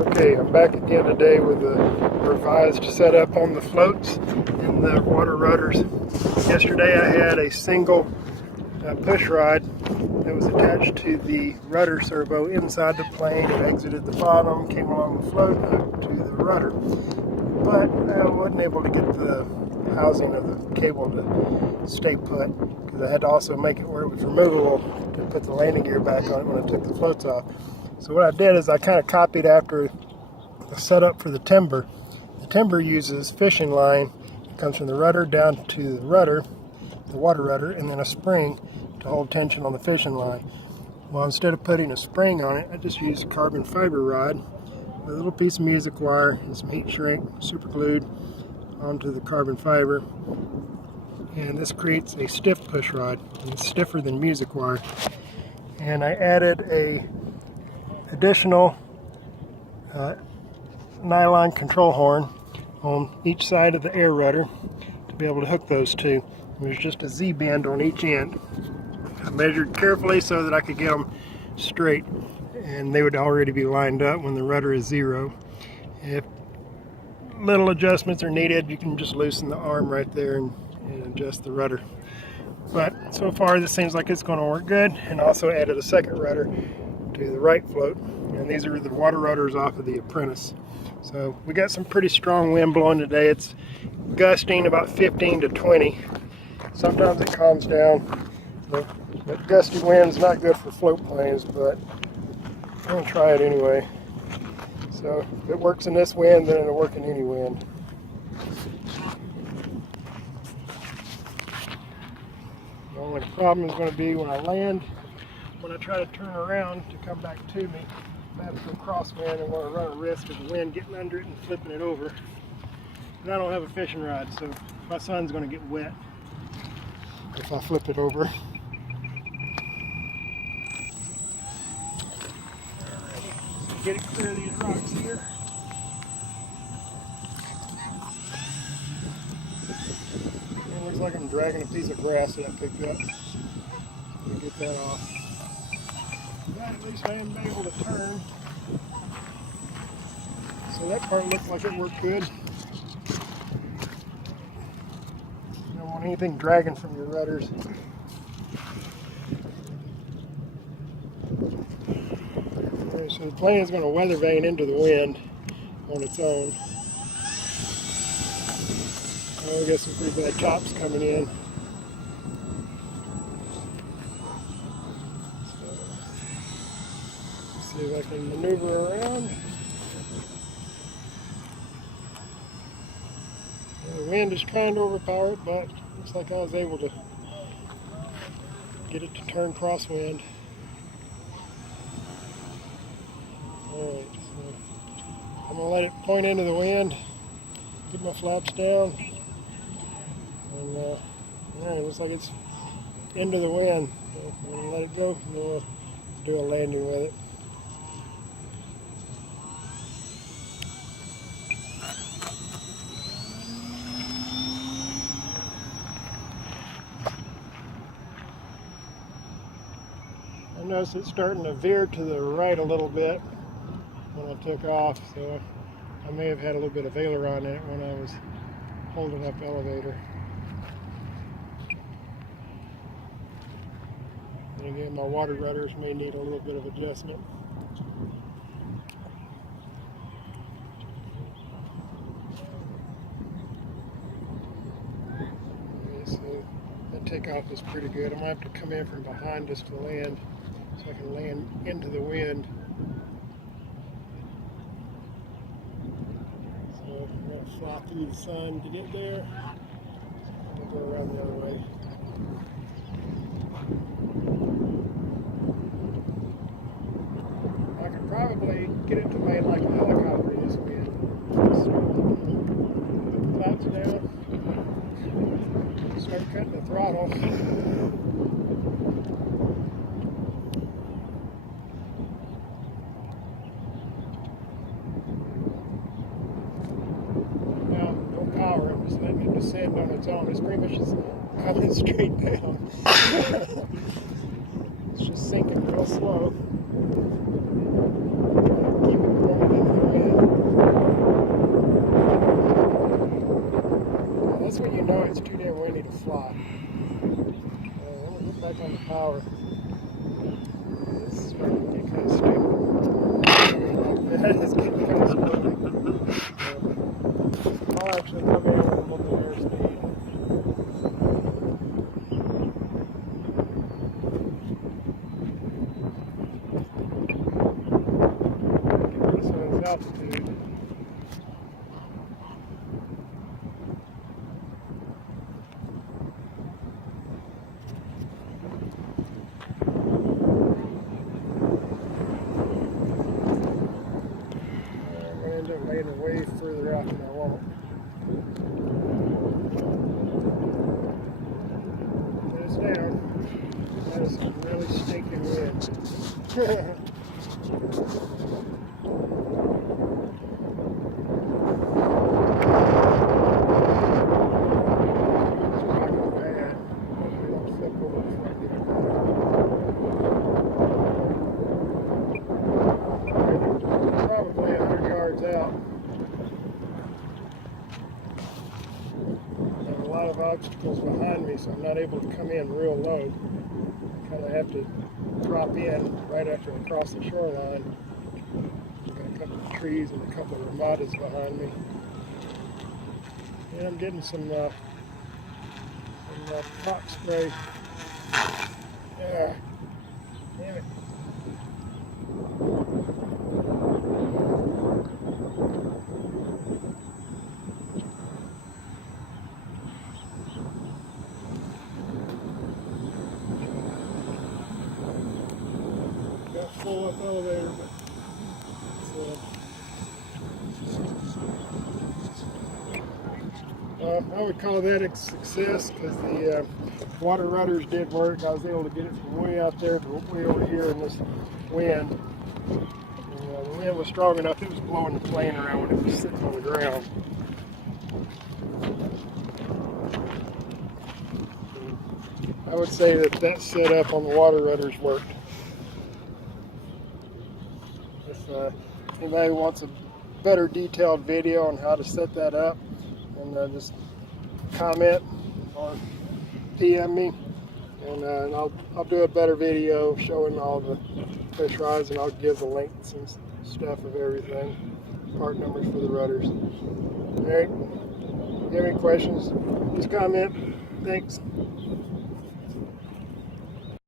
Okay, I'm back again today with a revised setup on the floats and the water rudders. Yesterday I had a single push rod that was attached to the rudder servo inside the plane. It exited the bottom, came along the float, and hooked to the rudder. But I wasn't able to get the housing of the cable to stay put, because I had to also make it where it was removable to put the landing gear back on it when I took the floats off. So what I did is I kind of copied after the setup for the Timber. The Timber uses fishing line. It comes from the rudder down to the rudder, the water rudder, and then a spring to hold tension on the fishing line. Well, instead of putting a spring on it, I just used a carbon fiber rod with a little piece of music wire and some heat shrink super glued onto the carbon fiber. And this creates a stiff push rod, and it's stiffer than music wire. And I added a additional nylon control horn on each side of the air rudder to be able to hook those two. There's just a Z-bend on each end. I measured carefully so that I could get them straight, and they would already be lined up when the rudder is 0. If little adjustments are needed, you can just loosen the arm right there and adjust the rudder. But so far this seems like it's going to work good, and also added a second rudder to the right float, and these are the water rudders off of the Apprentice. So we got some pretty strong wind blowing today. It's gusting about 15 to 20. Sometimes it calms down, but gusty wind's not good for float planes, but I'm going to try it anyway. So if it works in this wind, then it'll work in any wind. The only problem is going to be when I land. When I try to turn around to come back to me, I have some crosswind and want to run a risk of the wind getting under it and flipping it over. And I don't have a fishing rod, so my son's going to get wet if I flip it over. Alright, so get it clear of these rocks here. It looks like I'm dragging a piece of grass that I picked up. So get that off. At least I am able to turn. So that part looked like it worked good. You don't want anything dragging from your rudders. Okay, so the plane is going to weather vane into the wind on its own. Oh, we got some pretty bad chops coming in. See if I can maneuver around. The wind is trying to overpower it, but looks like I was able to get it to turn crosswind. Alright, so I'm going to let it point into the wind, get my flaps down, and alright, looks like it's into the wind. So I'm going to let it go, and then we'll do a landing with it. I noticed it's starting to veer to the right a little bit when I took off, so I may have had a little bit of aileron in it when I was holding up elevator. And again, my water rudders may need a little bit of adjustment. Okay, so that takeoff is pretty good. I'm going to have to come in from behind just to land, so I can land into the wind. So I'm going to fly through the sun to get there. I'll go around the other way. I could probably get it to land like a helicopter in this wind. Put the flaps down, start cutting the throttle. Power, I'm just letting it descend on its own. It's pretty much just coming straight down. It's just sinking real slow. Keep it going into the wind. to fly. We'll get back on the power. This is starting to get kind of stupid. It's getting kind of stupid. I'll actually come in with a little bit of airspeed. Get this one's altitude. Laying way further out than I want. But it's down. That is some really stinking wind. Probably 100 yards out. And a lot of obstacles behind me, so I'm not able to come in real low. Kind of have to drop in right after I cross the shoreline. Got a couple of trees and a couple of ramadas behind me. And I'm getting some rock spray. Yeah. Damn it. Got full up elevator, but I would call that a success because the water rudders did work. I was able to get it from way out there to way over here in this wind. And, the wind was strong enough, it was blowing the plane around when it was sitting on the ground. I would say that setup on the water rudders worked. If anybody wants a better detailed video on how to set that up, and just comment or PM me, and I'll do a better video showing all the fish rods, and I'll give the links and stuff of everything, part numbers for the rudders. All right, if you have any questions, just comment. Thanks.